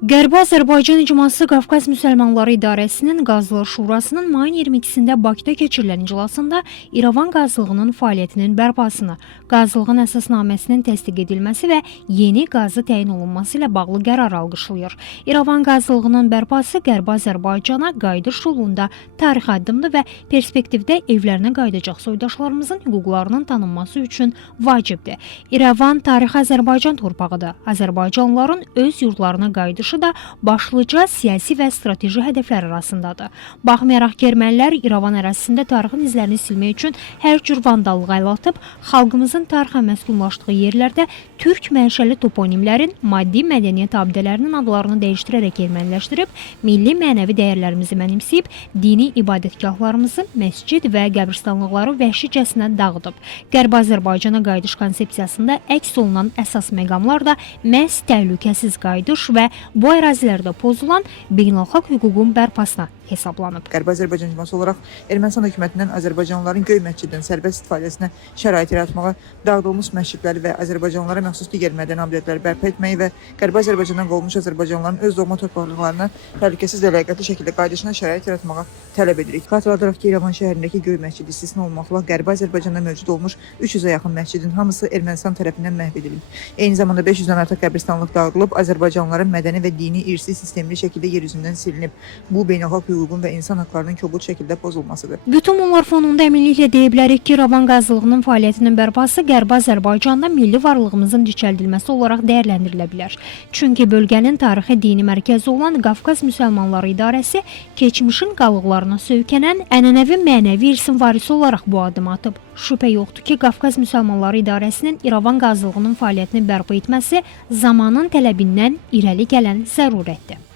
Qərbi Azərbaycan İcması Qafqaz Müsəlmanları İdarəsinin Qazlılar Şurasının mayın 22-sində Bakıda keçirilən iclasında İrəvan qazlığının fəaliyyətinin bərpasını, qazlığın əsasnaməsinin təsdiq edilməsi və yeni qazı təyin olunması ilə bağlı qərar alqışlayır. İrəvan qazlığının bərpası Qərbi Azərbaycana qayıdış yolunda tarixi addımdır və perspektivdə evlərinə qayıdacaq soydaşlarımızın hüquqlarının tanınması üçün vacibdir. İrəvan tarixi Azərbaycan torpağıdır. Azərbaycanlıların öz yurdlarına qayıdışı da başlıca siyasi və strateji hədəflər arasındadır. Baxmayaraq ki, ermənilər İrəvan ərazisində tarixin izlərini silmək üçün hər cür vandallıq əl atıb, xalqımızın tarixə məskunlaşdığı yerlərdə türk mənşəli toponimlərin, maddi mədəniyyət abidələrinin adlarını dəyişdirərək erməniləşdirib, milli mənəvi dəyərlərimizi mənimsəyib, dini ibadətgahlarımızı, məscid və qəbristanlıqları vəhşicəsinə dağıdıb. Qərbi Azərbaycana qayıdış konsepsiyasında əks olunan əsas məqamlar da məhz təhlükəsiz qayıdış və bu ərazilərdə pozulan beynəlxalq hüququn bərpasına hesablanıb. Qərbi Azərbaycan İcması olaraq Ermənistan hökumətindən Azərbaycanlıların Göy məsciddən sərbəst istifadəsinə şərait yaratmağa, dağıdılmış məscidləri və Azərbaycanlılara məxsus digər mədəni abidələri bərpa etməyi və Qərbi Azərbaycandan qovulmuş Azərbaycanlıların öz doğma torpaqlarına təhlükəsiz və ləyaqətli şəkildə qayıdışına şərait yaratmağa tələb edirik. Xatırladaraq ki, İrəvan şəhərindəki Göy məscidi istisna olmaqla Qərbi Azərbaycanda mövcud olmuş 300-ə yaxın məscidin hamısı Ermənistan tərəfindən məhv edilib. Eyni zamanda 500-dən artıq qəbristanlıq dağıdılıb, Azərbaycanlıların mədəni və dini irsi sistemli şəkildə yer üzündən silinib. Bu beynəlxalq hüququn və insan haqlarının kobud şəkildə pozulmasıdır. Bütün bunlar fonunda əminliklə deyə bilərik ki, İrəvan qazlığının fəaliyyətinin bərpası Qərbi Azərbaycanda milli varlığımızın dikəldilməsi olaraq dəyərləndirilə bilər. Çünki bölgənin tarixi dini mərkəzi olan Qafqaz Müsəlmanları İdarəsi keçmişin qalıqlarına söykənən ənənəvi mənəvi irsin varisi olaraq bu addımı atıb. Şübhə yoxdur ki, Qafqaz Müsəlmanları İdarəsinin İrəvan qazlığının fəaliyyətini bərpa etməsi zamanın tələbindən irəli gələn zərurətdir.